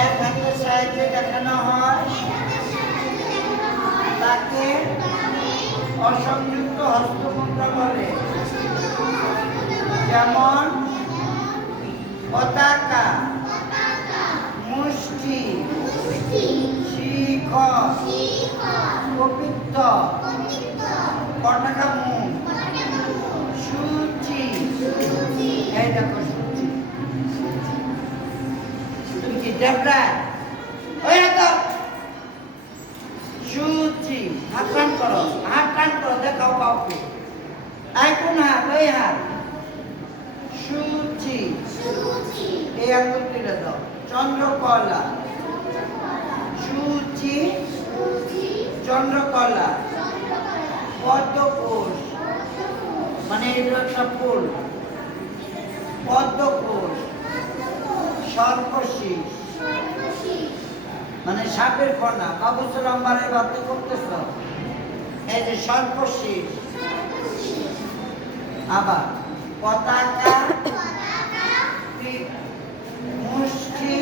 এক হাতের সাহায্যে দেখানো হয় তাকে অসংযুক্ত হস্তমুদ্রা বলে। যেমন পতাকা, মুষ্টি, শিখর, কপিত্থ, পতাকা মুখ, সূচি। এই দেখো সূচি। তুমি কি ডেবরায়? ওই তো সূচি। হাত টান করো, হাত টান করো, দেখাও কাউকে। আই কোন হাত? ওই হাত। সূচি। এই আঙ্গুল তুলে দাও। চন্দ্রকলা, সূচি, চন্দ্রকলা, পদ্মকোষ, মানে এটা একটা ফুল। পদ্মকোষ, সর্পশীষ, মানে সাপের কণা। কাগজ লম্বারে বাধ্য করতেছ। এই যে সর্পশীষ। আবার পতাকা, মুষ্টি,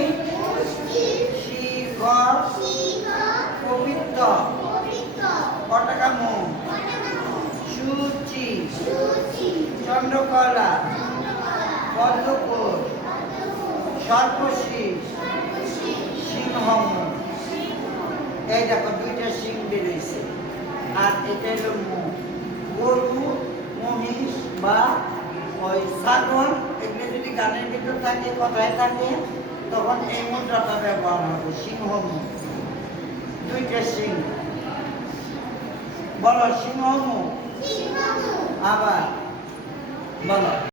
শিখর, পবিত্র, পতাকা মুখ, সূচি, চন্দ্রকলা, পদ্মকোষ, সর্পশীষ, সিংহমুখ। এই দেখো দুইটা সিং বেরোইছে। আর এটা হলো মুখ। গরু, মহিষ বা ওই ছাগল, এগুলো যদি গানের ভিতর থাকে, কথায় থাকে, তখন এই মুদ্রাটা ব্যবহার হবে। সিংহমুখ, দুইটা সিং। বলো সিংহমুখ। আবার বলো।